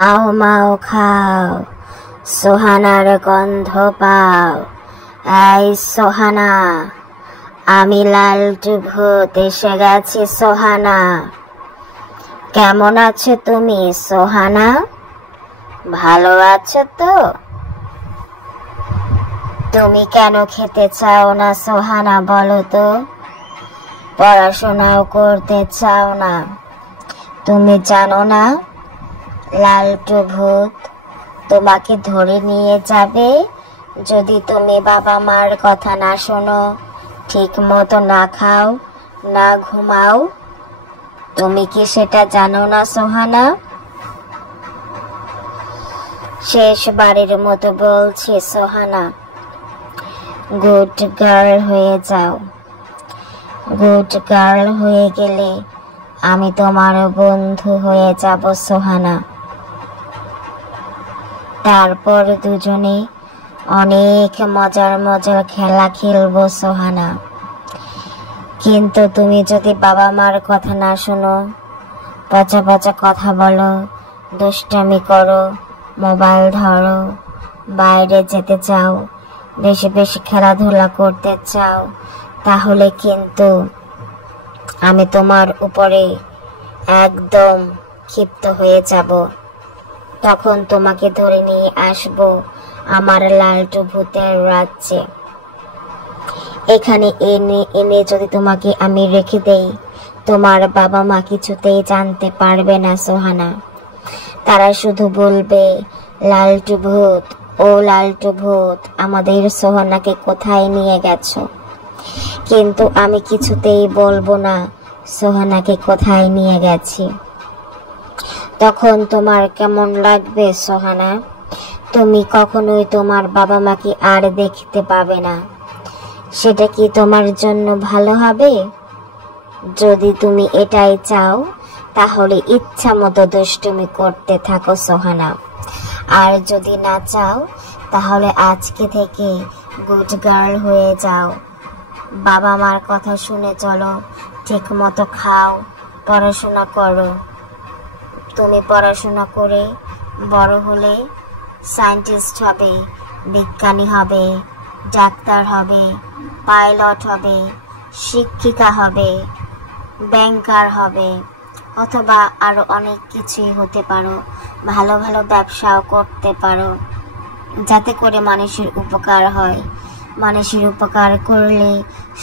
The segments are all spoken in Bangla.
মাও মাও খাও, সোহানার গন্ধ পাও। এই সোহানা, আমি লালটু ভূত এসে গেছি। সোহানা, কেমন আছো তুমি? সোহানা, ভালো আছো তো? তুমি কেন খেতে চাও না সোহানা, বলো তো? পড়াশোনাও করতে চাও না? তুমি জানো না লালটু ভূত তোমাকে ধরে নিয়ে যাবে যদি তুমি বাবা মার কথা না শোনো, ঠিক মতো না খাও, না ঘুমাও? তুমি কি সেটা জানো না সোহানা? শেষবারের মতো বলছি সোহানা, গুড গার্ল হয়ে যাও। গুড গার্ল হয়ে গেলে আমি তোমার বন্ধু হয়ে যাব সোহানা। তারপর দুজনে অনেক মজার মজার খেলা খেলবো সোহানা। কিন্তু তুমি যদি বাবা মার কথা না শোনো, পচা পচা কথা বলো, দুষ্টামি করো, মোবাইল ধরো, বাইরে যেতে চাও, বেশি বেশি খেলাধুলা করতে চাও, তাহলে কিন্তু আমি তোমার উপরে একদম ক্ষিপ্ত হয়ে যাব। তখন তোমাকে ধরে নিয়ে আসবো আমার লালটু ভূতের রাজ্যে। এখানে এনে যদি তোমাকে আমি রেখে দেই, তোমার বাবা মা কিছুতেই জানতে পারবে না সোহানা। তারা শুধু বলবে, লালটু ভূত, ও লালটু ভূত, আমাদের সোহানাকে কোথায় নিয়ে গেছো? কিন্তু আমি কিছুতেই বলবো না সোহানাকে কোথায় নিয়ে গেছি। তখন তোমার কেমন লাগবে সোহানা? তুমি কখনোই তোমার বাবা মাকে আর দেখতে পাবে না। সেটা কি তোমার জন্য ভালো হবে? যদি তুমি এটাই চাও, তাহলে ইচ্ছা মতো দুষ্টুমি করতে থাকো সোহানা। আর যদি না চাও, তাহলে আজকে থেকে গুড গার্ল হয়ে যাও। বাবা মার কথা শুনে চলো, ঠিক মতো খাও, পড়াশোনা করো। তুমি পড়াশোনা করে বড় হলে সায়েন্টিস্ট হবে, বিজ্ঞানী হবে, ডাক্তার হবে, পাইলট হবে, শিক্ষিকা হবে, ব্যাংকার হবে, অথবা আরো অনেক কিছুই হতে পারো। ভালো ভালো ব্যবসাও করতে পারো, যাতে করে মানুষের উপকার হয়। মানুষের উপকার করলে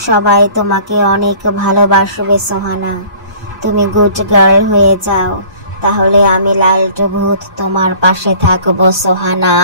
সবাই তোমাকে অনেক ভালোবাসবে সোহানা। তুমি গুড গার্ল হয়ে যাও, তাহলে আমি লালটু ভূত তোমার পাশে থাকবো সোহানা।